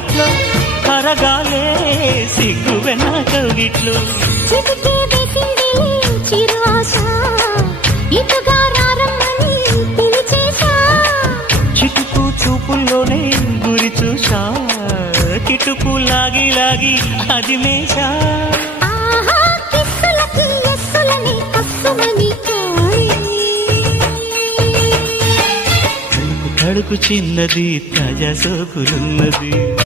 కౌగిట్లో కరగాలే సిగ్గు వెన్న కౌగిట్లో చిటికే వేసింది చిరు ఆశ ఇటుగా రారమ్మని పిలిచేశా చిటుకు చూపుల్లోనే గురి చూసా కిటుకు లాగి లాగి అది మేషా ఆహా కిస్సులకి ఎస్సులని కస్సుమని కడుపు చిన్నది తాజా సోకులున్నది